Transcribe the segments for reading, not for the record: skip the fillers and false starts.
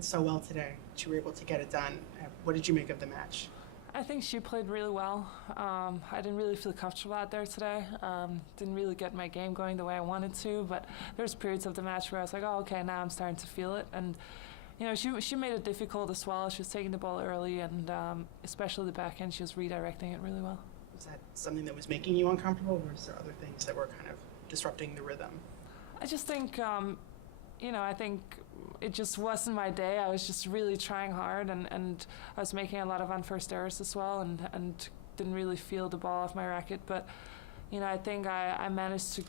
played so well today. She were able to get it done. What did you make of the match? I think she played really well. I didn't really feel comfortable out there today. Didn't really get my game going the way I wanted to, but there's periods of the match where I was like, oh, okay, now I'm starting to feel it. And, she made it difficult as well. She was taking the ball early, and especially the backhand, she was redirecting it really well. Was that something that was making you uncomfortable, or was there other things that were kind of disrupting the rhythm? I just think, I think it just wasn't my day. I was just really trying hard, and I was making a lot of unforced errors as well, and didn't really feel the ball off my racket. But, I think I managed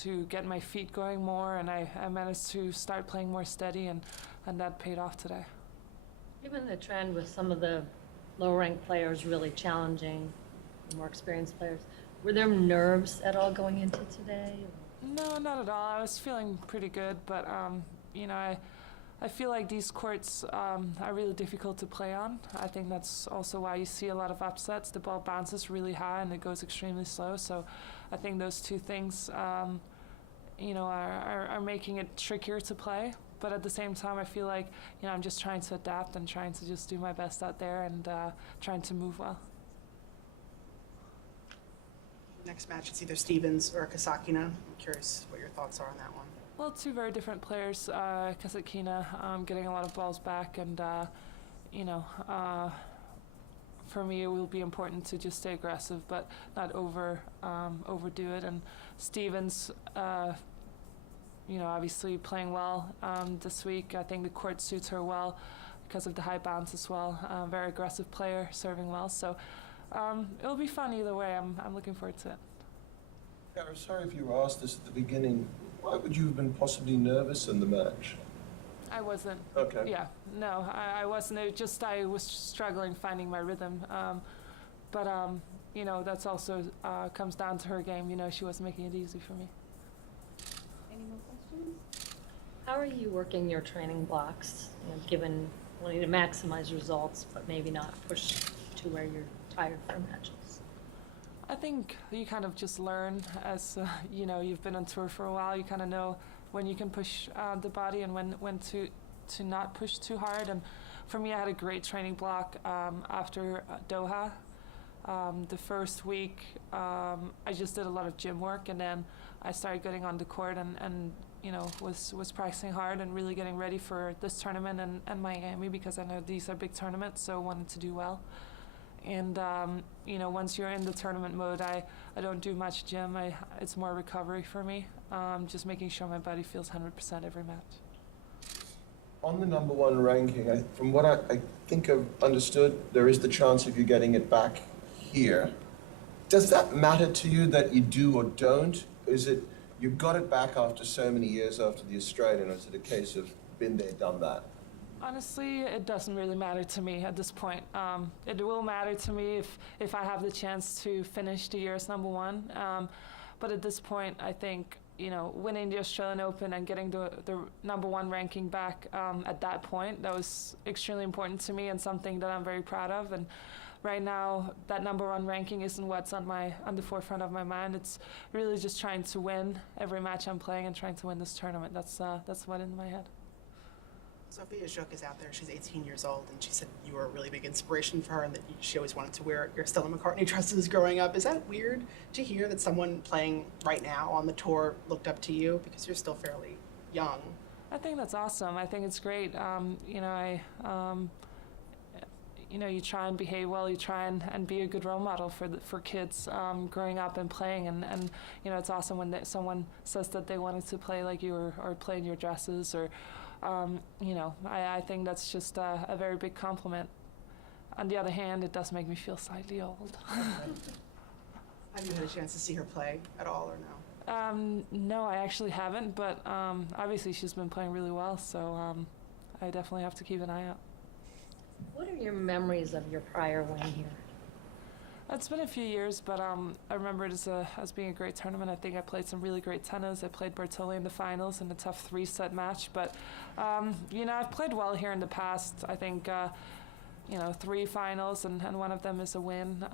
to get my feet going more, and I managed to start playing more steady, and that paid off today. Given the trend with some of the lower-ranked players really challenging the more experienced players, were there nerves at all going into today? No, not at all. I was feeling pretty good, but I feel like these courts are really difficult to play on. I think that's also why you see a lot of upsets. The ball bounces really high and it goes extremely slow. So I think those two things, are making it trickier to play. But at the same time, I feel like, I'm just trying to adapt and trying to just do my best out there and trying to move well. Next match, it's either Stevens or Kasakina. I'm curious what your thoughts are on that one. Well, two very different players. Kasakina getting a lot of balls back, and for me, it will be important to just stay aggressive, but not overdo it. And Stevens, obviously playing well this week. I think the court suits her well because of the high bounce as well. Very aggressive player, serving well. So it'll be fun either way. I'm looking forward to it. Yeah, I'm sorry if you were asked this at the beginning. Why would you have been possibly nervous in the match? I wasn't. Okay. Yeah, no, I wasn't. It just I was struggling finding my rhythm. But that's also comes down to her game. She wasn't making it easy for me. Any more questions? How are you working your training blocks, given wanting to maximize results, but maybe not push to where you're tired for matches? I think you kind of just learn as you've been on tour for a while. You kind of know when you can push the body and when to not push too hard. And for me, I had a great training block after Doha. The first week, I just did a lot of gym work, and then I started getting on the court and was practicing hard and really getting ready for this tournament and Miami, because I know these are big tournaments, so I wanted to do well. And once you're in the tournament mode, I don't do much gym. It's more recovery for me, just making sure my body feels 100% every match. On the number one ranking, from what I think I've understood, there is the chance of you getting it back here. Does that matter to you that you do or don't? Is it you got it back after so many years after the Australian, or is it a case of been there, done that? Honestly, it doesn't really matter to me at this point. It will matter to me if I have the chance to finish the year as number one. But at this point, I think, winning the Australian Open and getting the number one ranking back at that point, that was extremely important to me and something that I'm very proud of. And right now, that number one ranking isn't what's on the forefront of my mind. It's really just trying to win every match I'm playing and trying to win this tournament. That's what's in my head. Sophia Zhuk is out there. She's 18 years old, and she said you were a really big inspiration for her and that she always wanted to wear your Stella McCartney dresses growing up. Is that weird to hear that someone playing right now on the tour looked up to you, because you're still fairly young? I think that's awesome. I think it's great. You try and behave well. You try and be a good role model for kids growing up and playing. And it's awesome when someone says that they wanted to play like you or play in your dresses or. I think that's just a very big compliment. On the other hand, it does make me feel slightly old. Have you had a chance to see her play at all, or no? No, I actually haven't, but obviously she's been playing really well, so I definitely have to keep an eye out. What are your memories of your prior win here? It's been a few years, but I remember it as being a great tournament. I think I played some really great tennis. I played Bertoli in the finals in a tough 3-set match. But, I've played well here in the past. I think, 3 finals and one of them is a win.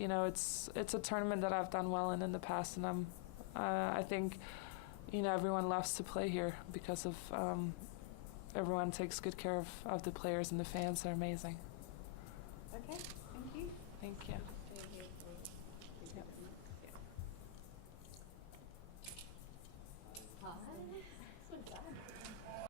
It's a tournament that I've done well in the past, and I think, everyone loves to play here because of everyone takes good care of the players, and the fans are amazing. Okay, thank you. Thank you.